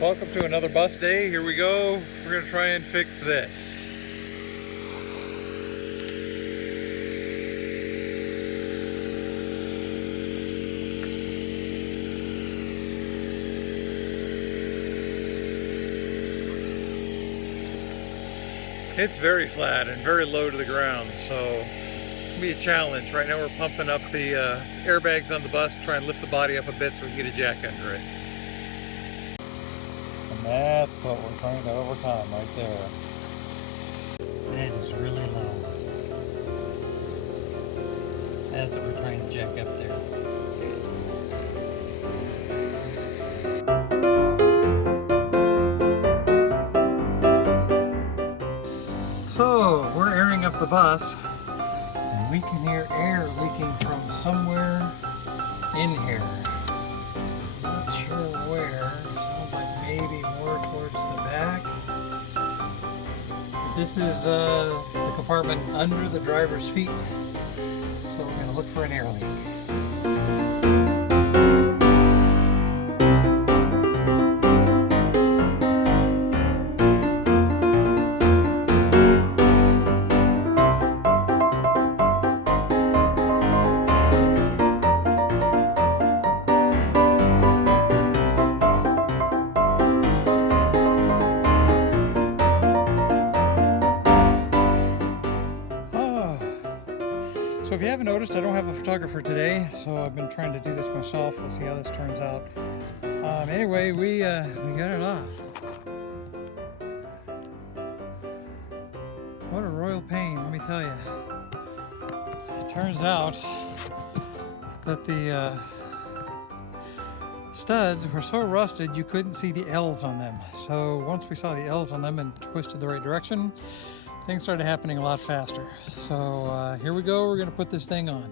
Welcome to another bus day. Here we go. We're going to try and fix this. It's very flat and very low to the ground, so it's going to be a challenge. Right now we're pumping up the airbags on the bus to try and lift the body up a bit so we can get a jack under it. And that's what we're trying to overcome right there. That is really low. That's what we're trying to jack up there. So we're airing up the bus and we can hear air leaking from somewhere in here. Not sure where. Sounds like maybe more towards the back. This is the compartment under the driver's feet. So we're going to look for an air leak. So if you haven't noticed, I don't have a photographer today, so I've been trying to do this myself. We'll see how this turns out. Anyway, we got it off. What a royal pain, let me tell you. It turns out that the studs were so rusted you couldn't see the L's on them. So once we saw the L's on them and twisted the right direction, things started happening a lot faster. So here we go, we're gonna put this thing on.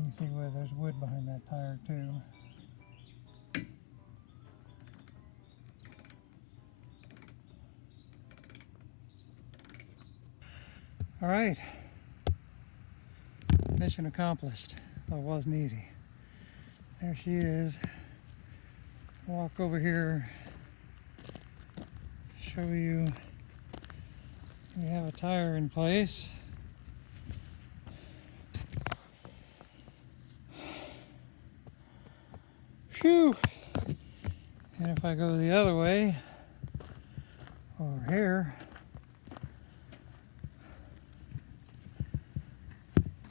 You see where there's wood behind that tire too. All right, mission accomplished. Well, it wasn't easy. There she is. Walk over here, show you we have a tire in place. Phew! And if I go the other way, over here,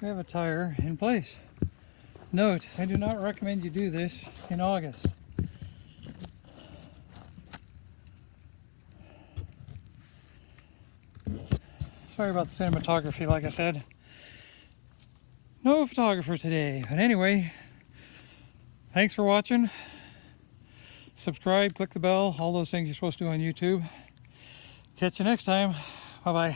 we have a tire in place. Note, I do not recommend you do this in August. Sorry about the cinematography, like I said. No photographer today, but anyway, thanks for watching. Subscribe, click the bell, all those things you're supposed to do on YouTube. Catch you next time. Bye-bye.